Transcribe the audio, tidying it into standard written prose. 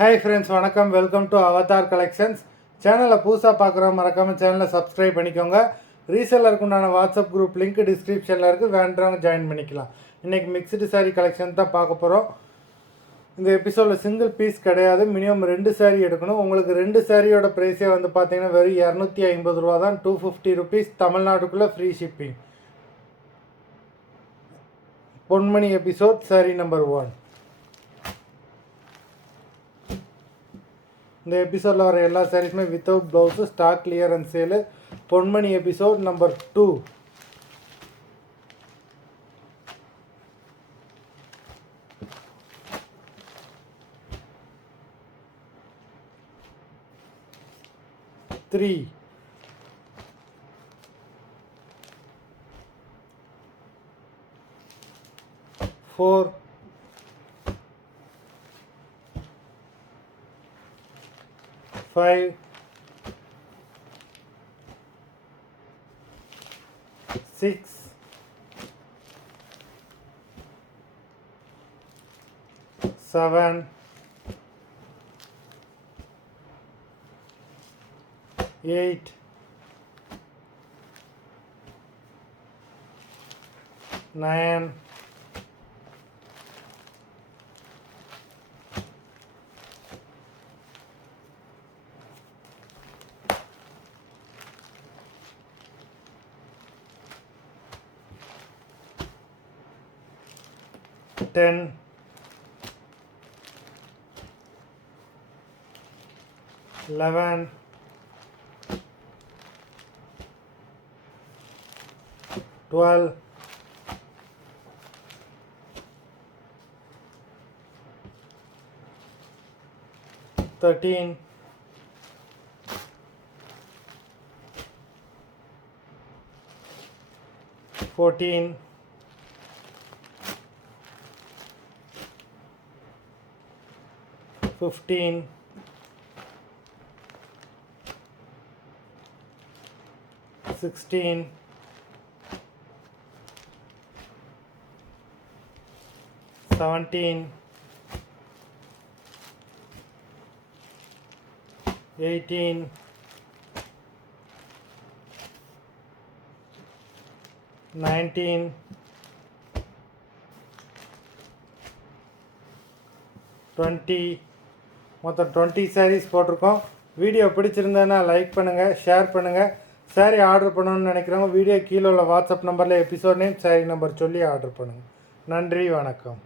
Hi friends, வணக்கம். Welcome to Avatar collections. சேனலை புதுசாக பார்க்குறோம், மறக்காமல் சேனலை சப்ஸ்கிரைப் பண்ணிக்கோங்க. ரீசெல்லருக்கு உண்டான வாட்ஸ்அப் குரூப் லிங்க் டிஸ்கிரிப்ஷனில் இருக்குது, வேண்டவங்க ஜாயின் பண்ணிக்கலாம். இன்றைக்கி மிக்ஸ்டு சாரீ கலெக்ஷன் தான் பார்க்க போகிறோம். இந்த எபிசோடில் சிங்கிள் பீஸ் கிடையாது, மினிமம் 2 சாரீ எடுக்கணும். உங்களுக்கு 2 சாரியோட ப்ரைஸே வந்து பார்த்தீங்கன்னா வெறும் 250 ரூபா தான். 250 ருபீஸ், தமிழ்நாட்டுக்குள்ளே ஃப்ரீ ஷிப்பிங். பொன்மணி எபிசோட் சாரீ நம்பர் 1. இந்த எபிசோடில் வர எல்லா சாரீஸுமே வித்தவுட் ப்ளவுஸு, ஸ்டாக் கிளியரன்ஸ் சேலு. பொன்மணி எபிசோட் நம்பர் 2. Three, 4, 5, 6, 7, 8, 9, 10, 11, 12, 13, 14, 15, 16, 17, 18, 19, 20. மொத்தம் 20 சாரீஸ் போட்டிருக்கோம். வீடியோ பிடிச்சிருந்ததுன்னா லைக் பண்ணுங்கள், ஷேர் பண்ணுங்கள். சாரீ ஆர்டர் பண்ணணும்னு நினைக்கிறவங்க வீடியோ கீழே உள்ள வாட்ஸ்அப் நம்பரில் எபிசோட் நேம், சாரீ நம்பர் சொல்லி ஆர்டர் பண்ணுங்கள். நன்றி, வணக்கம்.